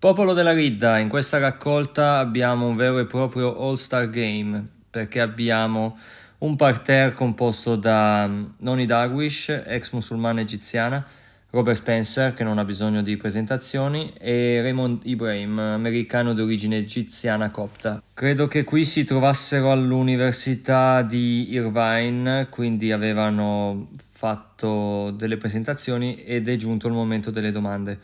Popolo della Ridda, in questa raccolta abbiamo un vero e proprio all-star game, perché abbiamo un parterre composto da Nonie Darwish, ex musulmana egiziana, Robert Spencer, che non ha bisogno di presentazioni, e Raymond Ibrahim, americano di origine egiziana copta. Credo che qui si trovassero all'università di Irvine, quindi avevano fatto delle presentazioni ed è giunto il momento delle domande.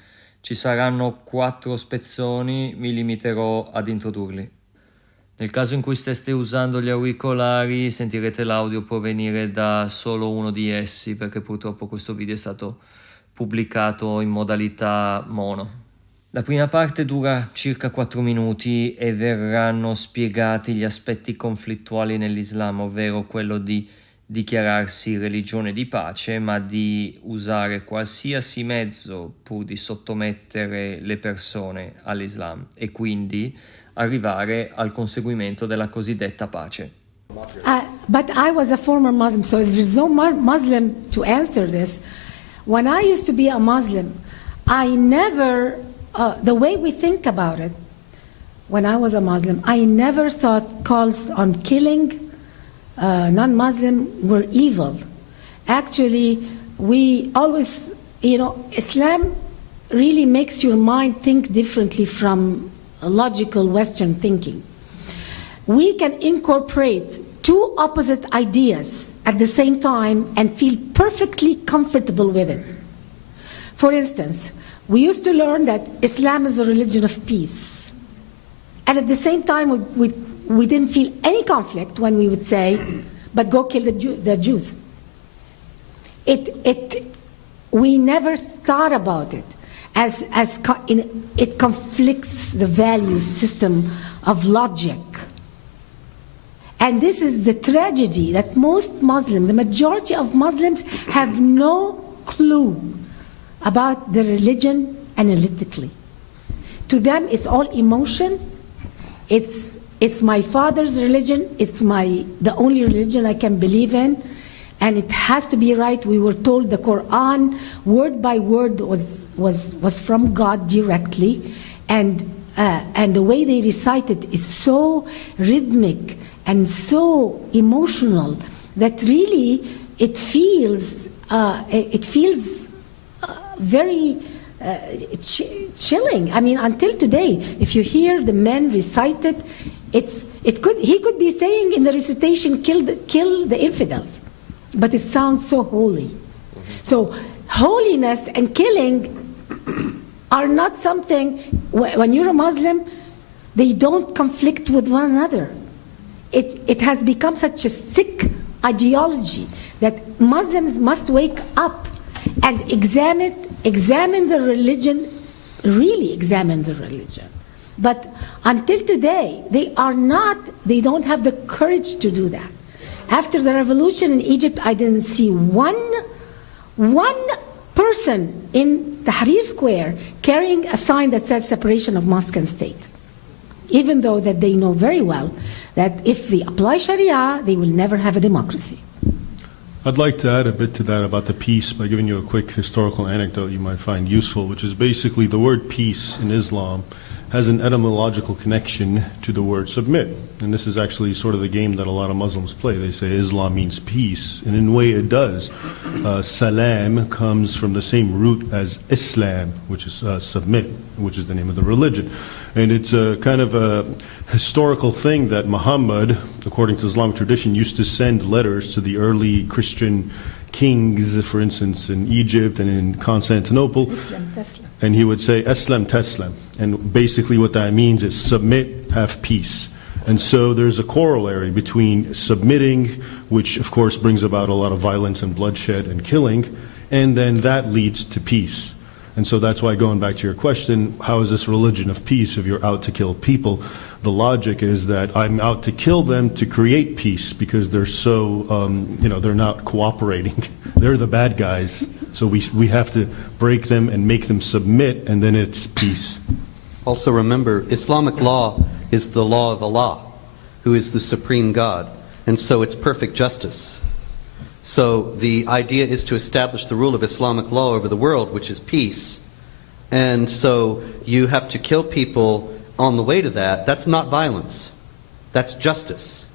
Ci saranno 4 spezzoni, mi limiterò ad introdurli. Nel caso in cui steste usando gli auricolari sentirete l'audio provenire da solo uno di essi, perché purtroppo questo video è stato pubblicato in modalità mono. La prima parte dura circa 4 minuti e verranno spiegati gli aspetti conflittuali nell'Islam, ovvero quello di dichiararsi religione di pace, ma di usare qualsiasi mezzo pur di sottomettere le persone all'Islam e quindi arrivare al conseguimento della cosiddetta pace. But I was a former Muslim, so there's no Muslim to answer this. When I used to be a Muslim, I never, the way we think about it, when I was a Muslim, I never thought calls on killing non-Muslim were evil. Actually, we always, Islam really makes your mind think differently from logical Western thinking. We can incorporate two opposite ideas at the same time and feel perfectly comfortable with it. For instance, we used to learn that Islam is a religion of peace. And at the same time, we didn't feel any conflict when we would say, but go kill the Jews. We never thought about it as it conflicts the value system of logic. And this is the tragedy that most Muslims, the majority of Muslims, have no clue about the religion analytically. To them, it's all emotion. It's my father's religion. It's the only religion I can believe in, and it has to be right. We were told the Quran, word by word, was from God directly, and the way they recite it is so rhythmic and so emotional that really it feels very chilling. I mean, until today, if you hear the men recite it, he could be saying in the recitation, kill the infidels, but it sounds so holy. So holiness and killing are not something, when you're a Muslim, they don't conflict with one another. It has become such a sick ideology that Muslims must wake up and examine the religion, really examine the religion. But until today, they don't have the courage to do that. After the revolution in Egypt, I didn't see one person in Tahrir Square carrying a sign that says separation of mosque and state, even though that they know very well that if they apply Sharia, they will never have a democracy. I'd like to add a bit to that about the peace by giving you a quick historical anecdote you might find useful, which is basically the word peace in Islam has an etymological connection to the word submit. And this is actually sort of the game that a lot of Muslims play. They say Islam means peace, and in a way it does. Salam comes from the same root as Islam, which is submit, which is the name of the religion. And it's a kind of a historical thing that Muhammad, according to Islamic tradition, used to send letters to the early Christian kings, for instance, in Egypt and in Constantinople. And he would say, Aslam Taslam. And basically what that means is submit, have peace. And so there's a corollary between submitting, which of course brings about a lot of violence and bloodshed and killing, and then that leads to peace. And so that's why, going back to your question, how is this religion of peace if you're out to kill people? The logic is that I'm out to kill them to create peace because they're so, they're not cooperating. They're the bad guys. So we have to break them and make them submit, and then it's peace. Also remember, Islamic law is the law of Allah, who is the supreme God, and so it's perfect justice. So the idea is to establish the rule of Islamic law over the world, which is peace, And so you have to kill people on the way to that. That's not violence. That's justice.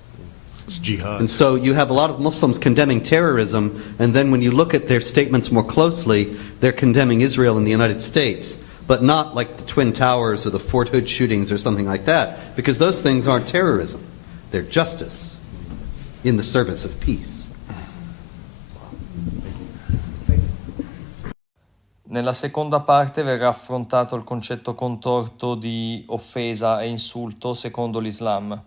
It's jihad. And so you have a lot of Muslims condemning terrorism, and then when you look at their statements more closely, they're condemning Israel and the United States, but not like the Twin Towers or the Fort Hood shootings or something like that, because those things aren't terrorism. They're justice in the service of peace. Nella seconda parte verrà affrontato il concetto contorto di offesa e insulto secondo l'Islam,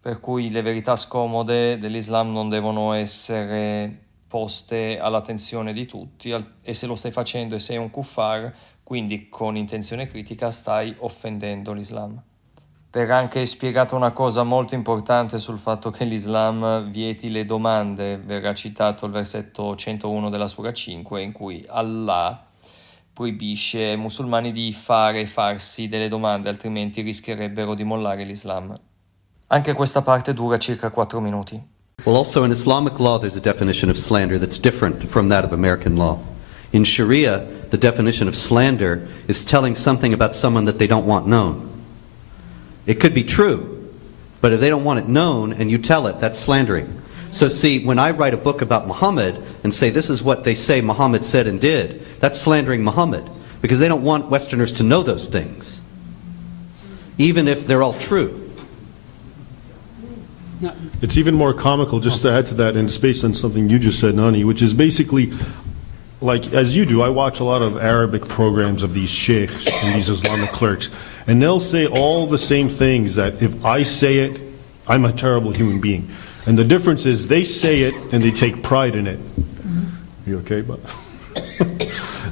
per cui le verità scomode dell'Islam non devono essere poste all'attenzione di tutti, e se lo stai facendo e sei un kuffar, quindi con intenzione critica, stai offendendo l'Islam. Verrà anche spiegata una cosa molto importante sul fatto che l'Islam vieti le domande. Verrà citato il versetto 101 della Sura 5, in cui Allah proibisce ai musulmani di fare e farsi delle domande, altrimenti rischierebbero di mollare l'Islam. Anche questa parte dura circa 4 minuti. Well, also in Islamic law there's a definition of slander that's different from that of American law. In Sharia, the definition of slander is telling something about someone that they don't want known. It could be true, but if they don't want it known and you tell it, that's slandering. So see, when I write a book about Muhammad and say this is what they say Muhammad said and did, that's slandering Muhammad, because they don't want Westerners to know those things, even if they're all true. It's even more comical, just to add to that, and it's based on something you just said, Nonie, which is basically, like, as you do, I watch a lot of Arabic programs of these sheikhs and these Islamic clerics, and they'll say all the same things that if I say it, I'm a terrible human being. And the difference is they say it and they take pride in it. You okay, but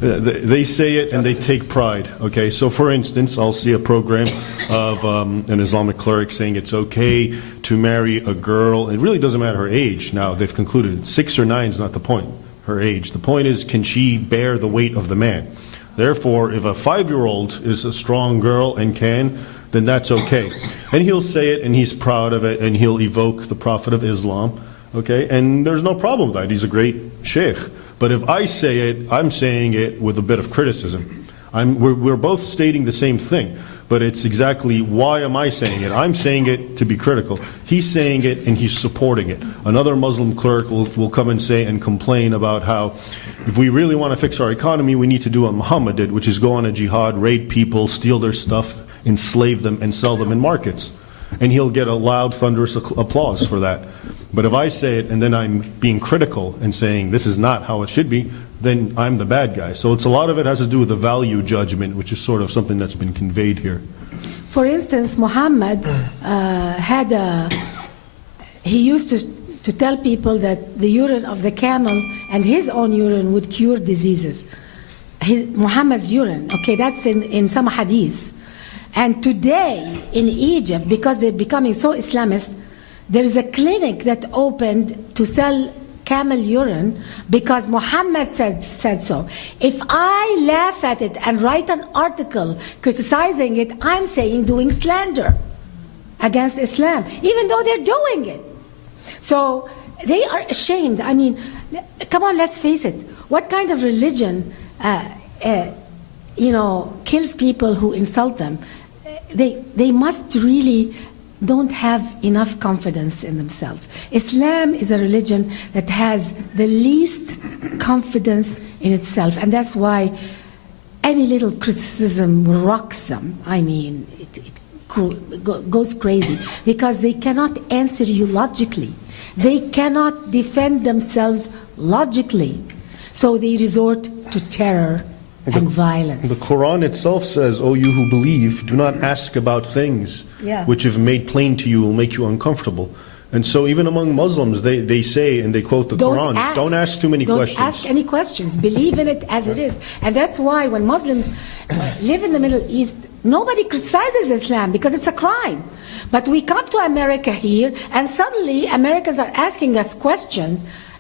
they say it and they take pride. Okay, so for instance, I'll see a program of an Islamic cleric saying it's okay to marry a girl. It really doesn't matter her age. Now they've concluded 6 or 9 is not the point. Her age. The point is, can she bear the weight of the man? Therefore, if a 5-year-old is a strong girl and can, then that's okay. And he'll say it and he's proud of it and he'll evoke the Prophet of Islam, okay? And there's no problem with that. He's a great sheikh. But if I say it, I'm saying it with a bit of criticism. We're both stating the same thing, but it's exactly why am I saying it? I'm saying it to be critical. He's saying it and he's supporting it. Another Muslim cleric will come and say and complain about how if we really want to fix our economy, we need to do what Muhammad did, which is go on a jihad, raid people, steal their stuff, enslave them, and sell them in markets. And he'll get a loud, thunderous applause for that. But if I say it and then I'm being critical and saying this is not how it should be, then I'm the bad guy. So it's a lot of it has to do with the value judgment, which is sort of something that's been conveyed here. For instance, Muhammad he used to tell people that the urine of the camel and his own urine would cure diseases. Muhammad's urine, okay, that's in some hadith. And today in Egypt, because they're becoming so Islamist, there is a clinic that opened to sell camel urine because Muhammad said so. If I laugh at it and write an article criticizing it, I'm doing slander against Islam, even though they're doing it. So they are ashamed. I mean, come on, let's face it. What kind of religion, kills people who insult them? They must really don't have enough confidence in themselves. Islam is a religion that has the least confidence in itself, and that's why any little criticism rocks them. I mean, it goes crazy, because they cannot answer you logically. They cannot defend themselves logically, so they resort to terror and violence. The Quran itself says, "O you who believe, do not ask about things which if made plain to you will make you uncomfortable." And so even among Muslims, they say, and they quote the Quran, don't ask too many questions. Don't ask any questions. Believe in it as it is. And that's why when Muslims live in the Middle East, nobody criticizes Islam because it's a crime. But we come to America here, and suddenly Americans are asking us questions,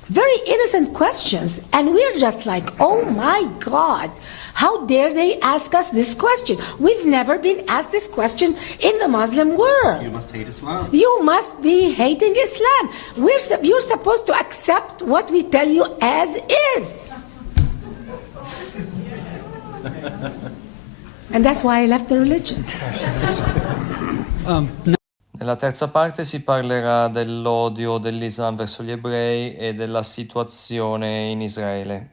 very innocent questions, and we're just like, oh my God, how dare they ask us this question? We've never been asked this question in the Muslim world. You must hate Islam. You must be hating Islam. You're supposed to accept what we tell you as is. And that's why I left the religion. Nella terza parte si parlerà dell'odio dell'Islam verso gli ebrei e della situazione in Israele.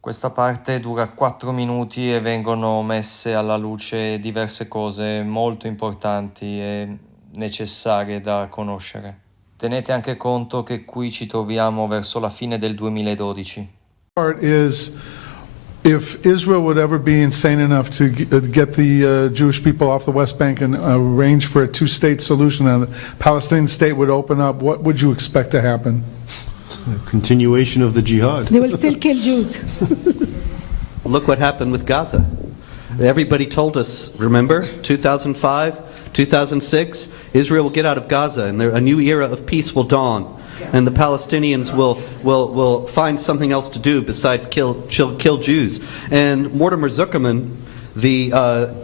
Questa parte dura 4 minuti e vengono messe alla luce diverse cose molto importanti e necessarie da conoscere. Tenete anche conto che qui ci troviamo verso la fine del 2012. Part is if Israel would ever be insane enough to get the Jewish people off the West Bank and arrange for a two-state solution and a Palestinian state would open up, what would you expect to happen? A continuation of the jihad. They will still kill Jews. Look what happened with Gaza. Everybody told us, remember, 2005, 2006, Israel will get out of Gaza and a new era of peace will dawn. And the Palestinians will find something else to do besides kill Jews. And Mortimer Zuckerman, the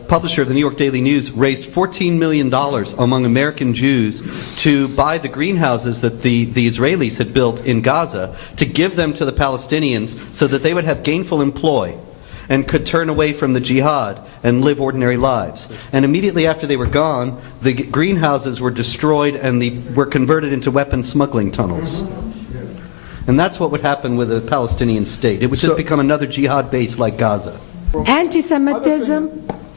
publisher of the New York Daily News, raised $14 million among American Jews to buy the greenhouses that the Israelis had built in Gaza, to give them to the Palestinians so that they would have gainful employ and could turn away from the jihad and live ordinary lives. And immediately after they were gone, the greenhouses were destroyed and were converted into weapons smuggling tunnels. And that's what would happen with a Palestinian state. It would just become another jihad base like Gaza. Anti-Semitism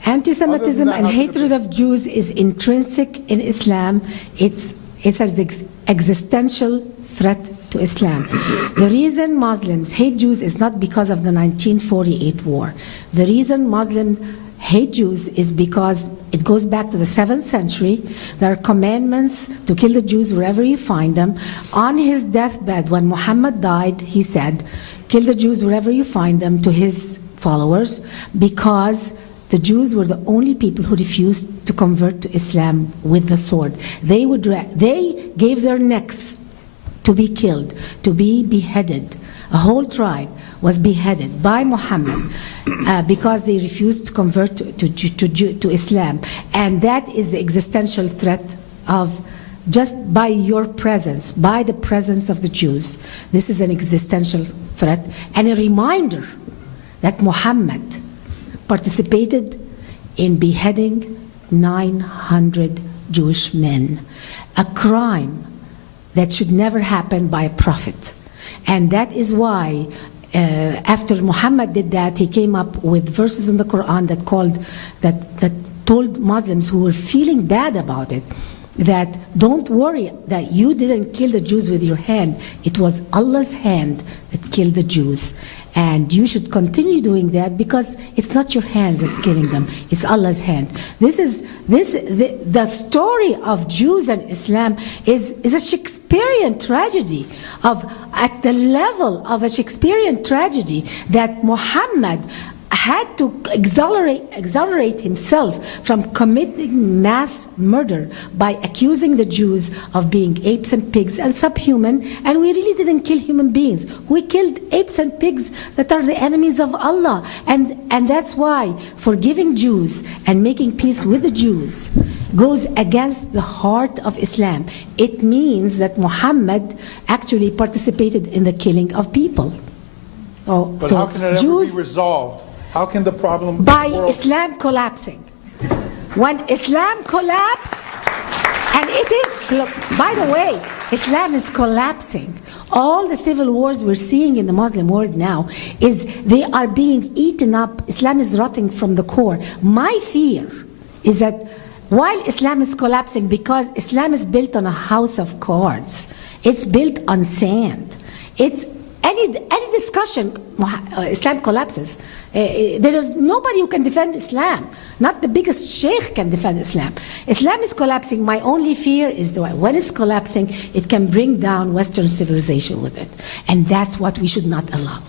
and hatred of Jews is intrinsic in Islam. It's an existential threat to Islam. The reason Muslims hate Jews is not because of the 1948 war. The reason Muslims hate Jews is because it goes back to the 7th century. There are commandments to kill the Jews wherever you find them. On his deathbed, when Muhammad died, he said, kill the Jews wherever you find them, to his followers, because the Jews were the only people who refused to convert to Islam with the sword. They gave their necks to be killed, to be beheaded. A whole tribe was beheaded by Muhammad because they refused to convert to Islam. And that is the existential threat of just by your presence, by the presence of the Jews. This is an existential threat and a reminder that Muhammad participated in beheading 900 Jewish men, a crime that should never happen by a prophet. And that is why after Muhammad did that, he came up with verses in the Quran that told Muslims who were feeling bad about it that don't worry that you didn't kill the Jews with your hand. It was Allah's hand that killed the Jews. And you should continue doing that because it's not your hands that's killing them, it's Allah's hand. The story of Jews and Islam is a Shakespearean tragedy, at the level of a Shakespearean tragedy that Muhammad had to exonerate himself from committing mass murder by accusing the Jews of being apes and pigs and subhuman, and we really didn't kill human beings. We killed apes and pigs that are the enemies of Allah, and that's why forgiving Jews and making peace with the Jews goes against the heart of Islam. It means that Muhammad actually participated in the killing of people. But how can it ever be resolved? How can the problem by Islam collapsing? When Islam collapses, and it is, by the way, Islam is collapsing. All the civil wars we're seeing in the Muslim world now is they are being eaten up. Islam is rotting from the core. My fear is that while Islam is collapsing, because Islam is built on a house of cards, it's built on sand. It's any discussion, Islam collapses. There is nobody who can defend Islam. Not the biggest sheikh can defend Islam. Islam is collapsing. My only fear is that when it's collapsing, it can bring down Western civilization with it. And that's what we should not allow.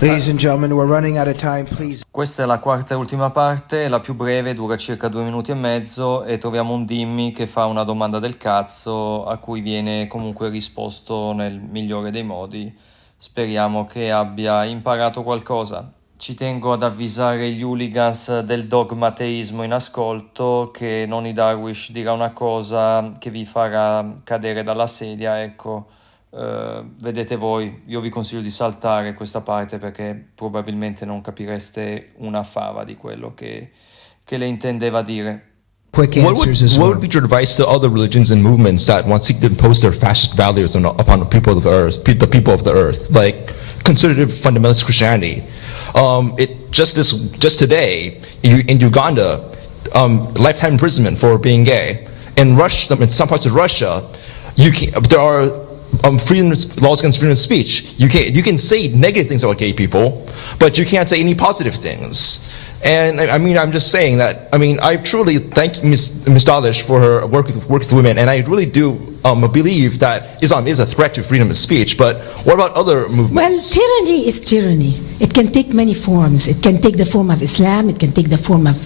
Ladies and gentlemen, we're running out of time, please. Questa è la quarta e ultima parte, la più breve, dura circa 2 minuti e mezzo e troviamo un Dhimmi che fa una domanda del cazzo a cui viene comunque risposto nel migliore dei modi. Speriamo che abbia imparato qualcosa. Ci tengo ad avvisare gli hooligans del dogmateismo in ascolto che Nonie Darwish dirà una cosa che vi farà cadere dalla sedia, ecco, vedete voi, io vi consiglio di saltare questa parte perché probabilmente non capireste una fava di quello che le intendeva dire. Quick answers as what well. would be your advice to other religions and movements that want to seek to impose their fascist values upon the people of the earth, the people of the earth, like conservative fundamentalist Christianity? Just today in Uganda, lifetime imprisonment for being gay. In Russia, in some parts of Russia, there are laws against freedom of speech. You can say negative things about gay people, but you can't say any positive things. And I mean, I'm just saying that. I mean, I truly thank Ms. Darwish for her work with women, and I really do believe that Islam is a threat to freedom of speech. But what about other movements? Well, tyranny is tyranny. It can take many forms. It can take the form of Islam. It can take the form of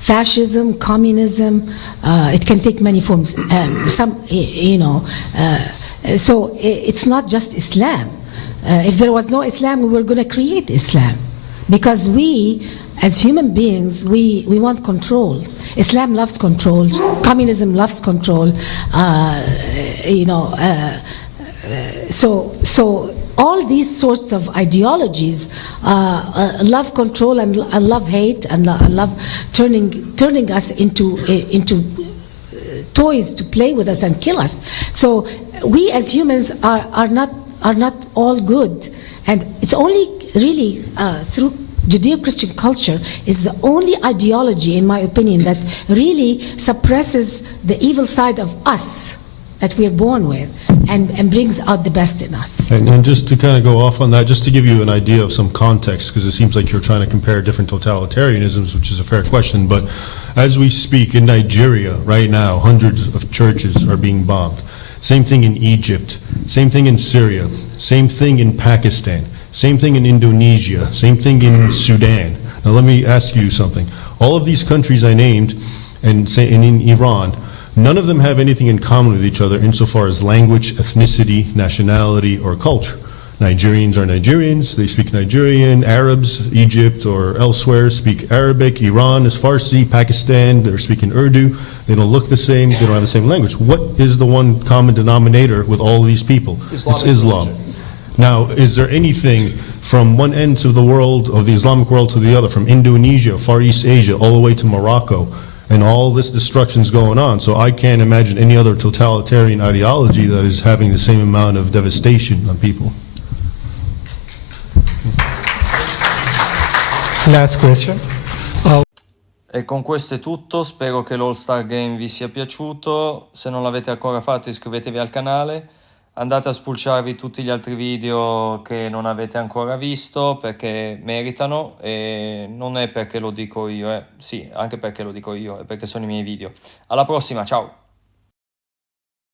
fascism, communism. It can take many forms. So it's not just Islam. If there was no Islam, we were going to create Islam, because we, as human beings, we want control. Islam loves control. Communism loves control. So all these sorts of ideologies love control and love hate and love turning us into toys to play with us and kill us. So we as humans are not all good, and it's only really through Judeo-Christian culture is the only ideology, in my opinion, that really suppresses the evil side of us that we are born with and brings out the best in us. And just to kind of go off on that, just to give you an idea of some context, because it seems like you're trying to compare different totalitarianisms, which is a fair question, but as we speak in Nigeria right now, hundreds of churches are being bombed. Same thing in Egypt, same thing in Syria, same thing in Pakistan, same thing in Indonesia, same thing in Sudan. Now let me ask you something. All of these countries I named, and in Iran, none of them have anything in common with each other insofar as language, ethnicity, nationality, or culture. Nigerians are Nigerians, they speak Nigerian. Arabs, Egypt or elsewhere, speak Arabic. Iran is Farsi. Pakistan, they're speaking Urdu. They don't look the same, they don't have the same language. What is the one common denominator with all of these people? It's Islam. Religion. Now, is there anything from one end of the world, of the Islamic world, to the other, from Indonesia, Far East Asia, all the way to Morocco, and all this destruction's going on? So I can't imagine any other totalitarian ideology that is having the same amount of devastation on people. Last question. E con questo è tutto, spero che l'All Star Game vi sia piaciuto. Se non l'avete ancora fatto, iscrivetevi al canale, andate a spulciarvi tutti gli altri video che non avete ancora visto, perché meritano, e non è perché lo dico io, sì, anche perché lo dico io, è perché sono i miei video. Alla prossima, ciao!